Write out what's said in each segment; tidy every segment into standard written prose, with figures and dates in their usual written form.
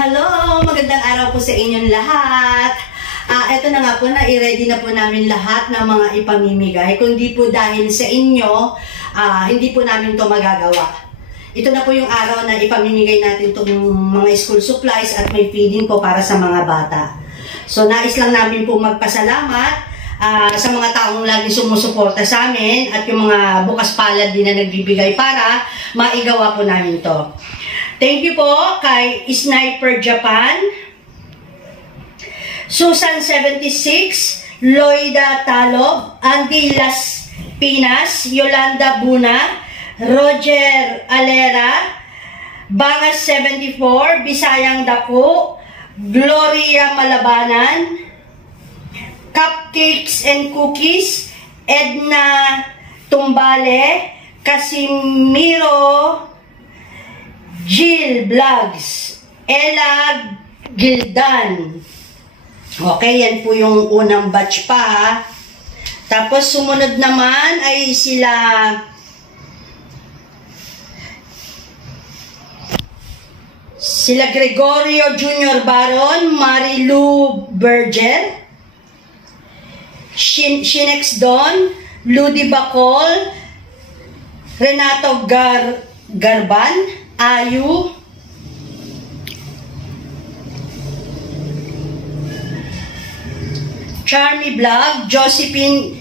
Hello! Magandang araw po sa inyong lahat. Ito na nga po, i-ready na po namin lahat ng mga ipamimigay. Kundi po dahil sa inyo, hindi po namin to magagawa. Ito na po yung araw na ipamimigay natin itong mga school supplies at may feeding po para sa mga bata. So, nais lang namin po magpasalamat sa mga taong lagi sumusuporta sa amin at yung mga bukas palad din na nagbibigay para maigawa po namin to. Thank you po kay Sniper Japan, Susan 76, Loida Talob, Andy Las Pinas, Yolanda Buna, Roger Alera, Bangas 74, Bisayang Daku, Gloria Malabanan, Cupcakes and Cookies, Edna Tumbale, Casimiro Jill Vlogs, Ella Gildan. Okay, yan po yung unang batch pa ha. Tapos sumunod naman ay sila Gregorio Junior Baron, Marilu Berger, Shinex Don, Ludi Bacol, Renato Garban, Ayu, Charmy Vlog, Josephine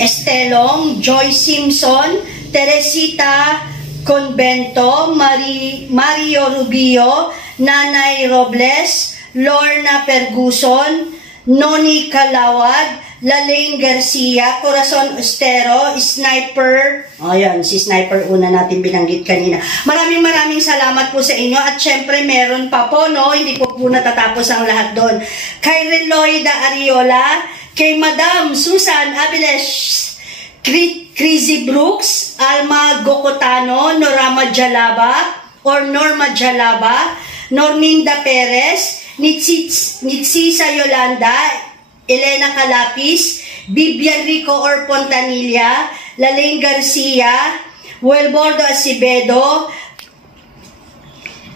Estelong, Joy Simpson, Teresita Convento, Mario Rubio, Nanay Robles, Lorna Perguson, Noni Calawad, Lalaine Garcia, Corazon Ostero, Sniper. Ayan, si Sniper una natin binanggit kanina. Maraming salamat po sa inyo. At syempre meron pa po, no? Hindi po natatapos ang lahat doon. Kay Reloida Ariola, kay Madam Susan Abiles, Crazy Brooks, Alma Gokotano, Norma Jalaba, Norminda Perez, Nitsisa Yolanda, Elena Calapis, Bibian Rico or Pontanilla, Lalaine Garcia, Welbordo Acevedo,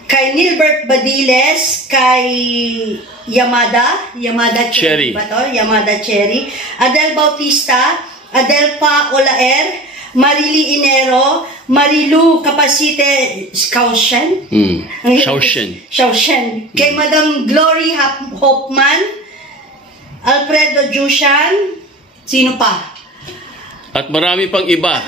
kay Nilbert Badiles, kay Yamada Cherry ba to? Yamada Cherry, Adel Bautista, Adelpa Olaer, Marily Inero, Marilu Capacite Shaushen, kay Madam Glory Hopman, Alfredo Jushan, sino pa? At marami pang iba.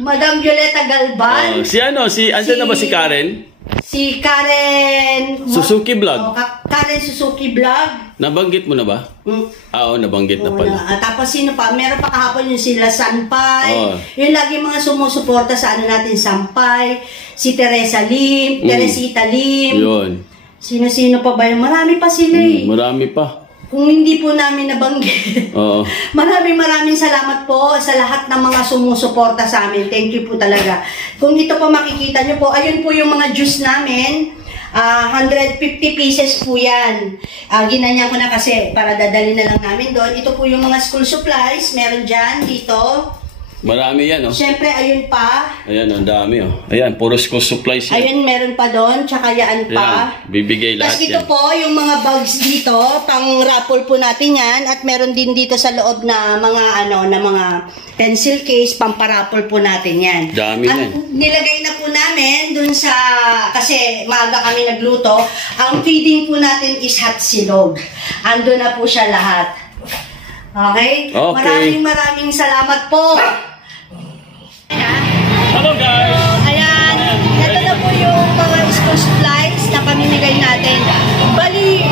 Madam Violeta Galban. Andyan na ba si Karen? Si Karen Suzuki Vlog. Karen Suzuki Vlog. Nabanggit mo na ba? Oo, nabanggit na pala. Tapos sino pa? Meron pa kahapon yung sila Sanpay. Yung lagi mga sumusuporta sa ano natin, Sampay. Si Teresa Lim, Teresita Lim. Yun. Sino-sino pa ba yun? Marami pa sila eh. Marami pa. Kung hindi po namin nabanggit. Maraming salamat po sa lahat ng mga sumusuporta sa amin. Thank you po talaga. Kung ito po makikita nyo po, ayun po yung mga juice namin. 150 pieces po yan. Ginanyan ko na kasi para dadali na lang namin doon. Ito po yung mga school supplies. Meron dyan, dito. Marami yan, oh. Siyempre, ayun pa. Ayan, ang dami, oh. Ayan, puro school supplies yan. Ayun, meron pa doon, tsaka yan pa. Ayan, bibigay lahat yan. Tapos ito po, yung mga bags dito, pang raffle po natin yan. At meron din dito sa loob na mga, mga pencil case, pamparaffle po natin yan. Dami yan. Nilagay na po namin dun sa, kasi maaga kami nagluto, ang feeding po natin is hot silog. Ando na po siya lahat. Okay? Maraming salamat po. Hello guys! Ayan, ito na po yung mga school supplies na pamimigay natin. Bali,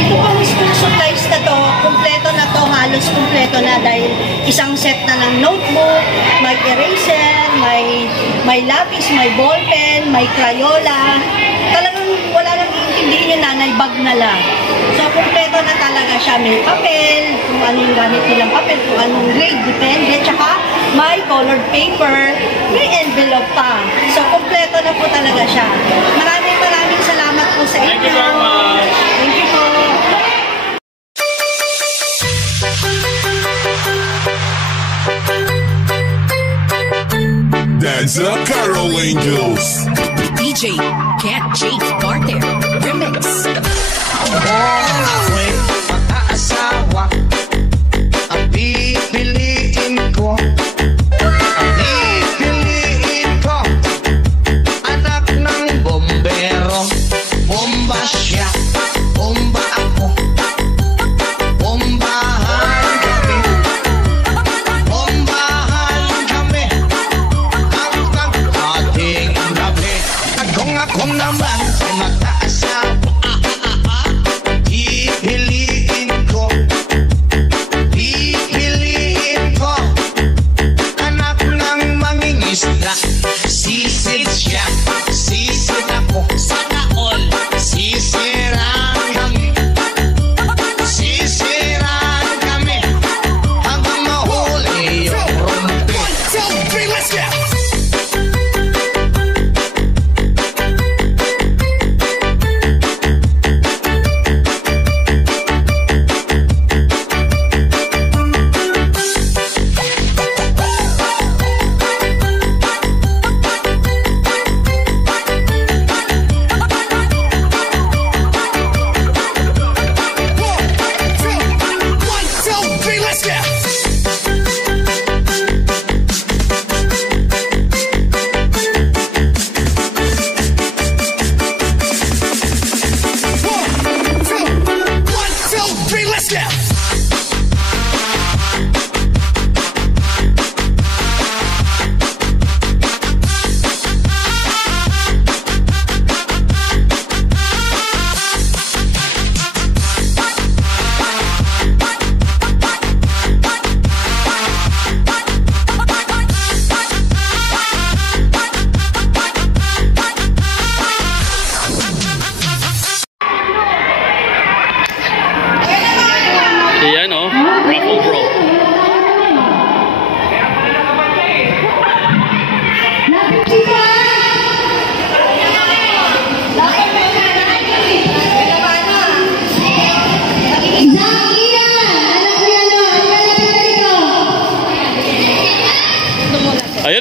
ito pong school supplies na to, kumpleto na to, halos kumpleto na dahil isang set na ng notebook, may eraser, may lapis, may ballpen, may Crayola. Talagang wala nang iintindihin yung nanay, bag na lang. So, kumpleto na talaga siya. May papel, kung ano yung gamit nilang papel, kung anong grade, depende. Tsaka, may colored paper, may envelope pa. So, kumpleto na po talaga siya. Maraming salamat po sa inyo. Thank you very much. Thank you po. That's the Carol Angels. DJ Cat Jake Carter. Remix.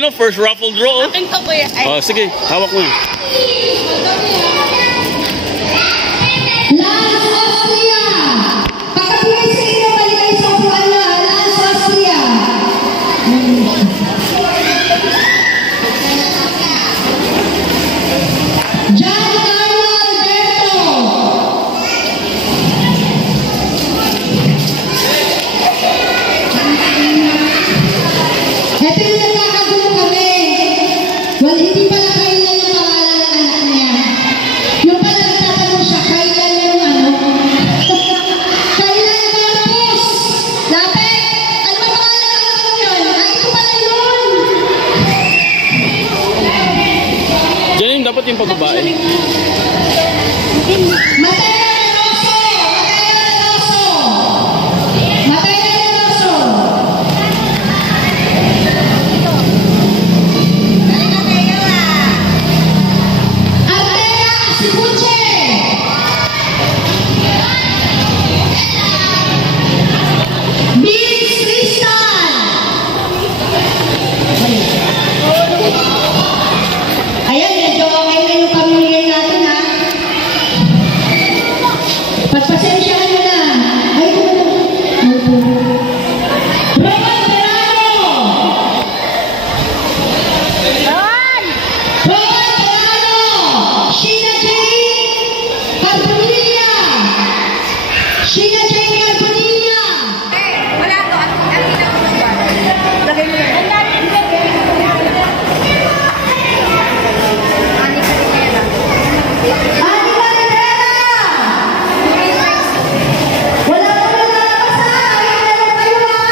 no? First raffle draw. Akin to, kuya. Ay, Oh, sige, hawak mo. Lance Austria! Pagkabigay sa inyo, balik kayo sa upuan na. Lance Austria! Giancarlo Alberto! Ito yung nagkakagulo kami. Well, hindi pala kailan yung pangalan ng anak niya. Yung pala nagtatanong siya, kailan yung ano? Kailan Campos? Lapit! Ano ba pangalan ng anak mo yun? Ay, ito pala yun! Diyan yung dapat yung pagbabae. Mateo Veloso! Mateo Veloso! Artea Asibuche! Vince Cristal! Ayan, medyo okay na yung pamilya natin, ha? Pagpasensyahan mo na. Ay, Roman Terano! Roman Terano! Sheena Jane Carbonilla! Sheena Jane Carbonilla! wala to. Ano pinag-usapan? Lagay mo yan. Anika Rivera! Wala pa rin lalabas, ha? Meron kayo, ha?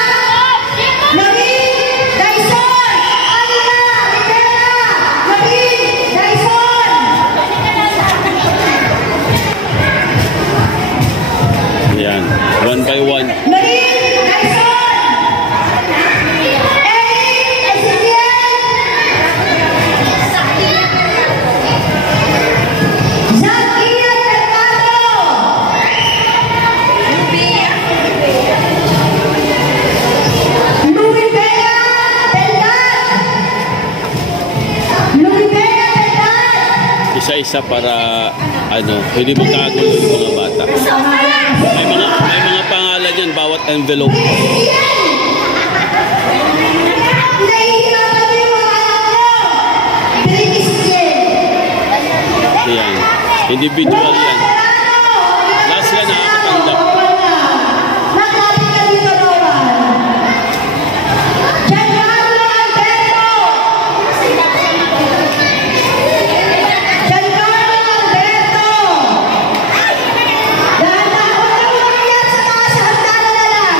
Naveen Dyson! Anika Rivera! Naveen Dyson! Yan. One by one. Naveen Dyson! Eric Ezequiel! Zach Ian Mercado! Louis Vega Beldan! Louis Vega Beldan! Isa-isa para, ano, hindi mo kagulo yung mga bata. May mga pangalan yan, bawat envelope. Nahihirapan niyo yung mga anak ko! British Yan. Individual yan. Last yan, nakakatanggap. Nakalapit ka dito, Roman. Giancarlo Alberto! Giancarlo Alberto! Dahan-dahan, huwag na umakyat sa taas, sa hagdanan na lang.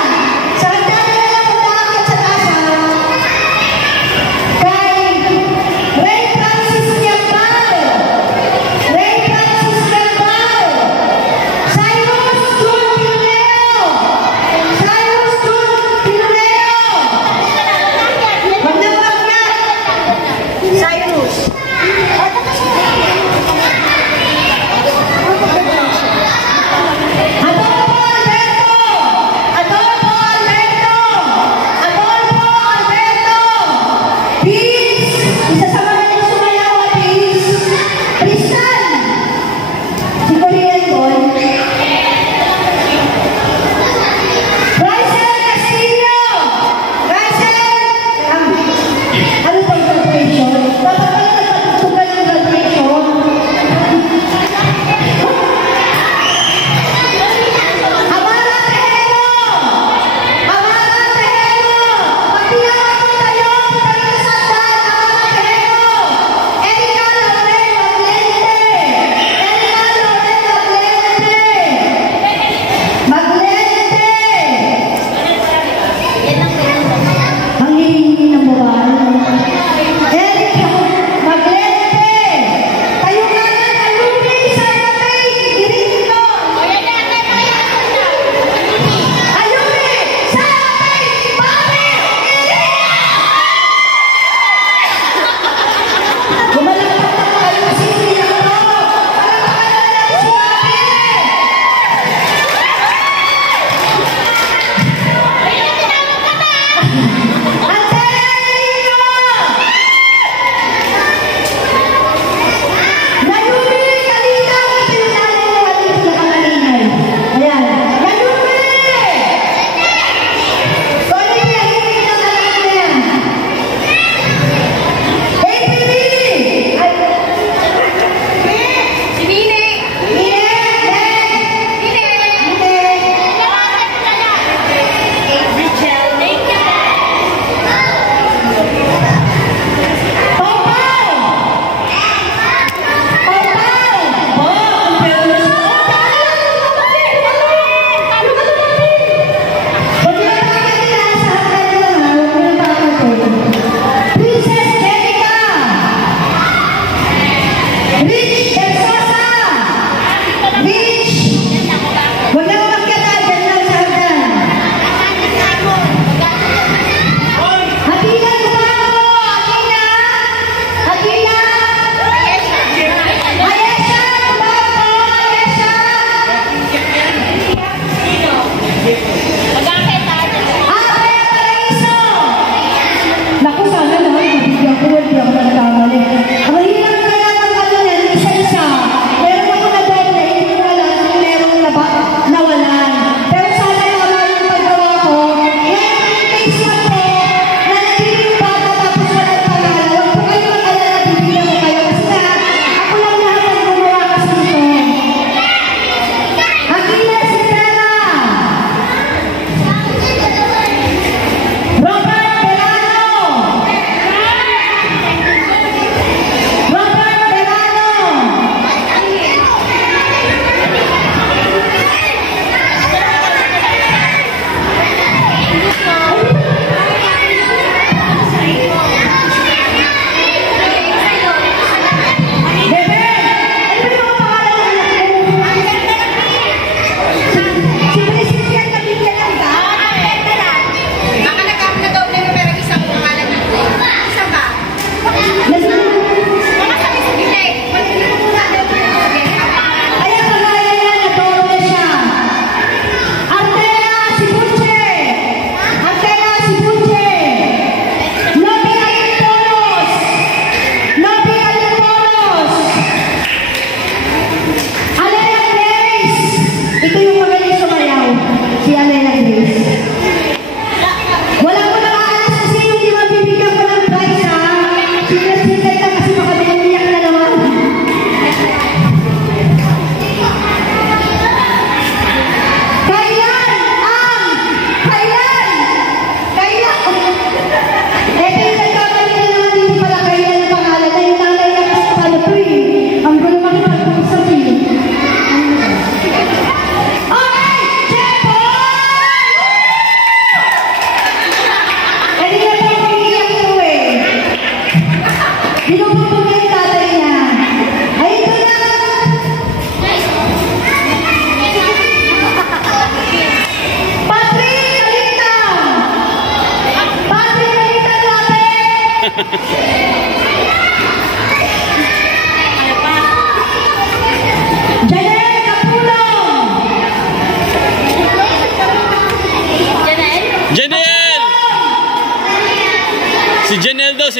Sa hagdanan na lang, huwag na umakyat sa taas, ha? Kay Ray Francis Gambal! Ray Francis Gambal!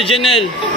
Janelle.